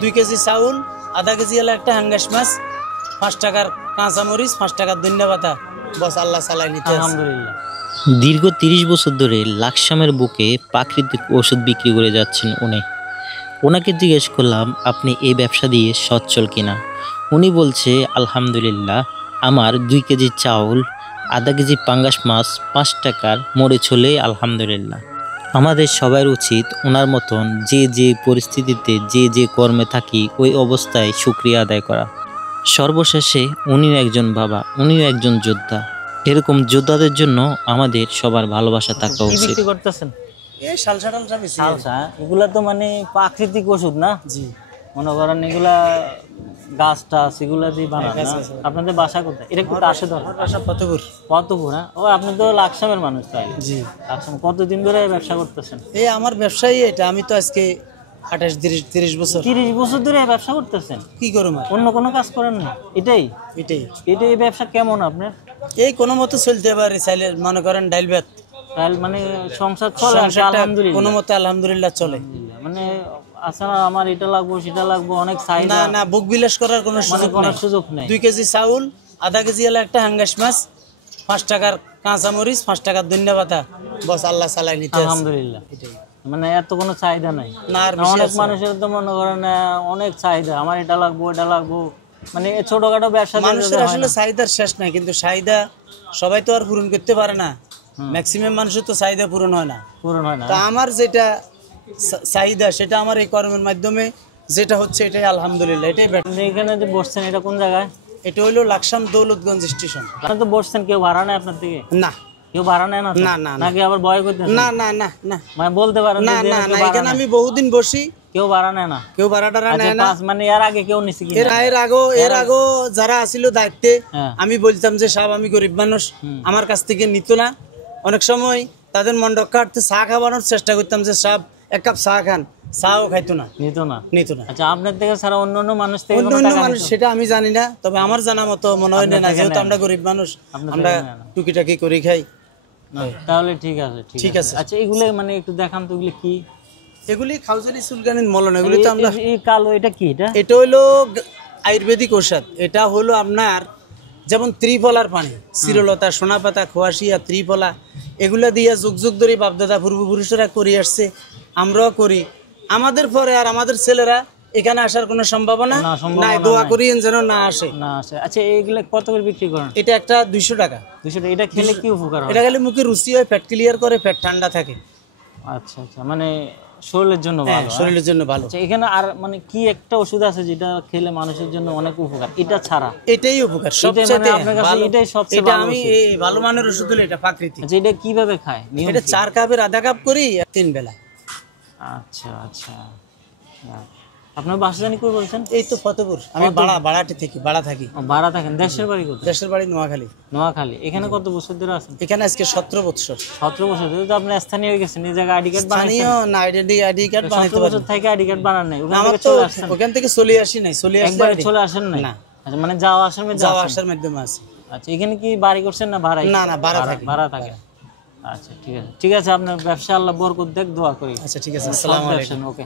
2 KG চাউল, আধা KG হলো একটা হাঙ্গাস মাছ, 5 টাকার কাঁচা মরিচ, 5 টাকার ধনিয়া পাতা, বস আল্লাহ চালাই নিতে। আলহামদুলিল্লাহ। দীর্ঘ 30 বছর ধরে লাকসামের বুকে প্রাকৃতিক ওষুধ বিক্রি করে যাচ্ছেন উনি। ওনাকে জিজ্ঞেস করলাম, আপনি এই ব্যবসা দিয়ে সচ্ছল কিনা? উনি বলছে, আলহামদুলিল্লাহ, আমার 2 কেজি চাউল, আধা কেজি পাঙ্গাস মাছ, 5 টাকার মরিচ হলে আলহামদুলিল্লাহ। আমাদের সবার উচিত ওনার মতন যে যে পরিস্থিতিতে যে যে কর্মে থাকি ওই অবস্থায় শুকরিয়া আদায় করা। সর্বশেষে উনিও একজন বাবা, উনিও একজন যোদ্ধা। এরকম যোদ্ধাদের জন্য আমাদের সবার ভালোবাসা থাকা উচিত। বিক্রি করতেছেন এই সালসা টালসা বেশি। সালসা এগুলা তো মানে প্রাকৃতিক ওষুধ না? জি, মনে করেন এগুলা গাছটা সেগুলা দিয়ে বানান না? আপনাদের বাসা কোথায়? এটা কোথায় আসে? ধরেন বাসা ফতেপুর। ফতেপুর, হ্যাঁ? ও, আপনি তো লাকসামের মানুষ তাই? জি। লাকসাম কতদিন ধরে ব্যবসা করতেছেন? এই আমার ব্যবসায়ী এটা, আমি তো আজকে 28-30 বছর। 30 বছর ধরে ব্যবসা করতেছেন? কি করুম আর, অন্য কোনো কাজ করেন না? এটাই এটাই এই ব্যবসা কেমন আপনার? এই কোনো মতো চলতে পারে, চাইলে মনে করেন ডাইল ভাত, তাহলে মানে সংসার চলে আর কি? আলহামদুলিল্লাহ, কোনো মতো আলহামদুলিল্লাহ চলে। মানে আচ্ছা, আমার এটা লাগবো সেটা লাগবো, অনেক চাহিদা। না না, বুক বিলাস করার কোনো সুযোগ নেই। 2 কেজি চাউল, আধা কেজি হলো একটা হাঙ্গাস মাছ, 5 টাকার কাঁচা মরিচ, 5 টাকার ধনিয়া পাতা, বস আল্লাহ চালাই নিতে। আলহামদুলিল্লাহ। মানে এত কোনো চাহিদা নাই। না, আর অনেক মানুষের তো মনে করেন অনেক চাহিদা, আমার এটা লাগবো এটা লাগবো, মানে ছোটখাটো ব্যবসা মানুষের আসলে চাহিদার শেষ নাই, কিন্তু চাহিদা সবাই তো আর পূরণ করতে পারে না। ম্যাক্সিমাম মানুষের তো চাহিদা পূরণ হয় না। তা আমার যেটা চাহিদা সেটা আমার এই কর্মের মাধ্যমে যেটা হচ্ছে, এটাই আলহামদুলিল্লাহ, এটাই বেটার। এখানে যে বসছেন এটা কোন জায়গায়? এটা হলো লাকসাম দৌলতগঞ্জ স্টেশন। আপনি তো বসছেন, কেউ ভাড়া নেয় আপনার থেকে? না, কেউ ভাড়া নেয় না? না না, নাকি আবার ভয় করতে? না না না না, মানে বলতে পারেন না না না, এখানে আমি বহুদিন বসি, কেউ ভাড়া নেয় না? কেউ ভাড়া টাড়া নেয় না। মানে এর আগে কেউ নিছে কি? এর আগে যারা আসিল দায়িত্বে, আমি বলতাম যে সাহেব আমি গরিব মানুষ, আমার কাছ থেকে নিত না। অনেক সময় তাদের মন রক্ষা করতে চা খাওয়ানোর চেষ্টা করতাম যে সাহেব 1 কাপ চা খান, চাও খাইতো না, নিত না। আচ্ছা, আপনার থেকে ছাড়া অন্য মানুষ থেকে? অন্য মানুষ সেটা আমি জানি না, তবে আমার জানা মতো মনে হয় না, যেহেতু আমরা গরিব মানুষ, আমরা টুকিটাকি করে খাই। তাহলে ঠিক আছে, ঠিক আছে। আচ্ছা, এগুলো মানে একটু দেখান তো, এগুলো কি? এগুলি খাউজানি চুলকানির মলন। এগুলি তো আমরা এই কালো, এটা কি? এটা হলো আয়ুর্বেদিক ঔষধ। এটা হলো আপনার যেমন ত্রিফলার পানি, চিরলতা, সোনাপাতা, খোয়াশিয়া, ত্রিফলা, এগুলা দিয়ে যুগ যুগ ধরে বাপদাদা পূর্বপুরুষরা করে আসছে, আমরাও করি। আমাদের পরে আর আমাদের ছেলেরা এখানে আসার কোনো সম্ভাবনা নাই, দোয়া করি যেন না আসে। আচ্ছা, এইগুলা কত করে বিক্রি করেন? এটা একটা 200 টাকা। 200 টাকা। এটা খেলে কি উপকার হয়? এটা খেলে মুখে রুচি হয়, পেট ক্লিয়ার করে, পেট ঠান্ডা থাকে। আচ্ছা আচ্ছা, মানে শরীরের জন্য ভালো? শরীরের জন্য ভালো। আচ্ছা, এখানে আর মানে কি একটা ওষুধ আছে যেটা খেলে মানুষের জন্য অনেক উপকার? এটা ছাড়া এটাই উপকার সবচেয়ে ভালো। এটাই সবচেয়ে ভালো। আমি ভালো মানের ওষুধ হলো এটা প্রাকৃতিক। আচ্ছা, এটা কিভাবে খায়? এটা 4 কাপের আধা কাপ করি 3 বেলা। আচ্ছা আচ্ছা, আপনার বাসা জানি কই বলছেন? এই তো ফতেপুর। আমি বাড়াতে থাকি, বাড়া থাকি। বাড়া থাকেন? দেশের বাড়ি কোথায়? দেশের বাড়ি নোয়াখালী। নোয়াখালী। এখানে কত বছর ধরে আছেন? এখানে আজকে 17 বছর। 17 বছর ধরে তো আপনি স্থানীয় হয়ে গেছেন, এই জায়গায় আইডি কার্ড বানাইছেন? স্থানীয় না, আইডি কার্ড বানাইতে পারি। 17 বছর থেকে আইডি কার্ড বানান নাই? ওখান থেকে চলে আসি নাই, একবারে চলে আসেন নাই? না। আচ্ছা, মানে যাওয়া আসার মাধ্যমে আছে। আচ্ছা, এখানে কি বাড়ি করছেন না ভাড়া? না না, ভাড়া থাকে। আচ্ছা, ঠিক আছে, ঠিক আছে, আপনার ব্যবসা আল্লাহ বরকত দেখ, দোয়া করি। আচ্ছা, ঠিক আছে, আসসালামু আলাইকুম। ওকে।